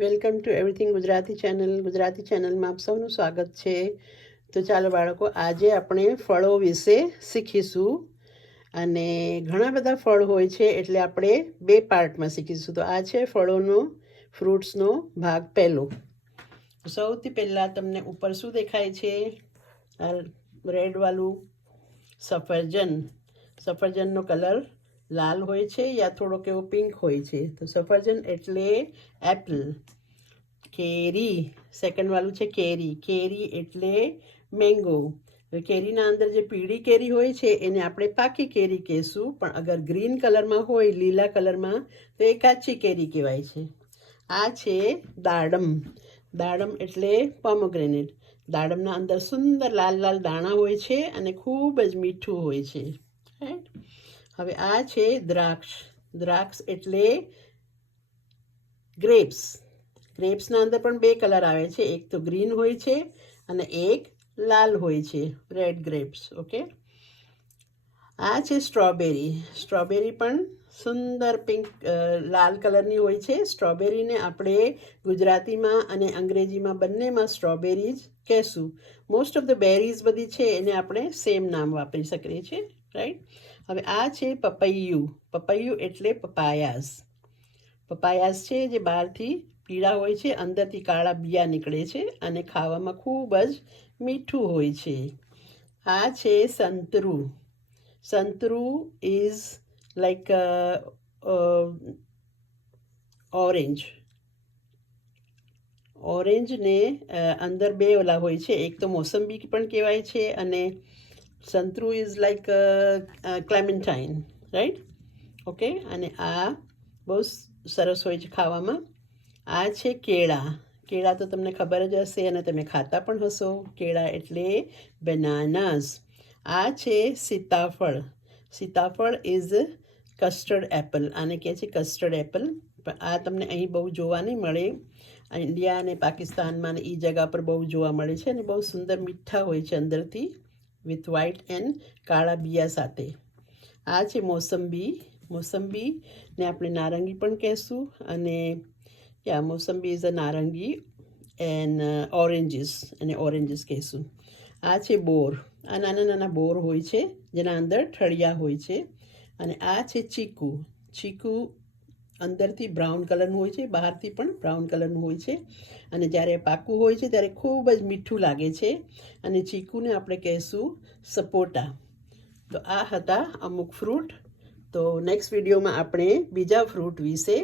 Welcome to everything Gujarati ચેનલમાં આપ સૌનું સ્વાગત છે. તો ચાલો બાળકો, આજે આપણે ફળો વિશે શીખીશું. અને ઘણા બધા ફળ હોય છે, એટલે આપણે બે પાર્ટમાં શીખીશું. તો આ છે ફ્રૂટ્સનો ભાગ પહેલો. સૌથી પહેલાં તમને ઉપર શું દેખાય છે? આ રેડવાળું સફરજનનો કલર લાલ હોય છે યા થોડોક એવો પિંક હોય છે. તો સફરજન એટલે એપલ. કેરી, સેકન્ડ વાળું છે કેરી એટલે મેંગો. કેરીના અંદર જે પીળી કેરી હોય છે એને આપણે પાકી કેરી કહેશું, પણ અગર ગ્રીન કલરમાં હોય, લીલા કલરમાં, તો એ કાચી કેરી કહેવાય છે. આ છે દાડમ એટલે પોમોગ્રેનેટ. દાડમના અંદર સુંદર લાલ લાલ દાણા હોય છે અને ખૂબ જ મીઠું હોય છે. હવે આ છે દ્રાક્ષ એટલે ગ્રેપ્સના અંદર પણ બે કલર આવે છે, એક તો ગ્રીન હોય છે અને એક લાલ હોય છે, રેડ ગ્રેપ્સ. ઓકે, આ છે સ્ટ્રોબેરી પણ સુંદર પિંક લાલ કલરની હોય છે. સ્ટ્રોબેરીને આપણે ગુજરાતીમાં અને અંગ્રેજીમાં બંનેમાં સ્ટ્રોબેરી જ કહેશું. મોસ્ટ ઓફ ધ બેરીઝ બધી છે એને આપણે સેમ નામ વાપરી શકીએ છીએ, રાઈટ. હવે આ છે પપૈયું એટલે પપાયાસ છે, જે બહારથી પીળા હોય છે, અંદરથી કાળા બિયા નીકળે છે અને ખાવામાં ખૂબ જ મીઠું હોય છે. આ છે સંતરું ઇઝ લાઈક ઓરેન્જને અંદર બે ઓલા હોય છે, એક તો મોસંબી પણ કહેવાય છે અને સંતરું is like Clementine, right. Okay, અને આ બહુ સરસ હોય છે ખાવામાં. આ છે કેળા તો તમને ખબર જ હશે અને તમે ખાતા પણ હશો. કેળા એટલે બનાનાસ. આ છે સીતાફળ ઇઝ કસ્ટર્ડ એપલ. આને કહે છે કસ્ટર્ડ એપલ. પણ આ તમને અહીં બહુ જોવા નહીં મળે. ઇન્ડિયા અને પાકિસ્તાનમાં ને એ જગા પર બહુ જોવા મળે છે અને બહુ સુંદર મીઠા હોય છે અંદરથી, વિથ વ્હાઇટ એન્ડ કાળા બિયા સાથે. આ છે મોસંબીને આપણે નારંગી પણ કહેશું, અને મોસંબી ઇઝ અ નારંગી એન્ડ ઓરેન્જીસ કહેશું. આ છે બોર. આ નાના બોર હોય છે જેના અંદર ઠળિયા હોય છે. અને આ છે ચીકુ અંદરથી બ્રાઉન કલરનું હોય છે, બહારથી પણ બ્રાઉન કલરનું હોય છે, અને જ્યારે પાકું હોય છે ત્યારે ખૂબ જ મીઠું લાગે છે. અને ચીકુને આપણે કહેશું સપોટા. તો આ હતા અમુક ફ્રૂટ. તો નેક્સ્ટ વિડીયોમાં આપણે બીજા ફ્રૂટ વિશે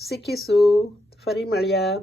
શીખીશું. ફરી મળ્યા.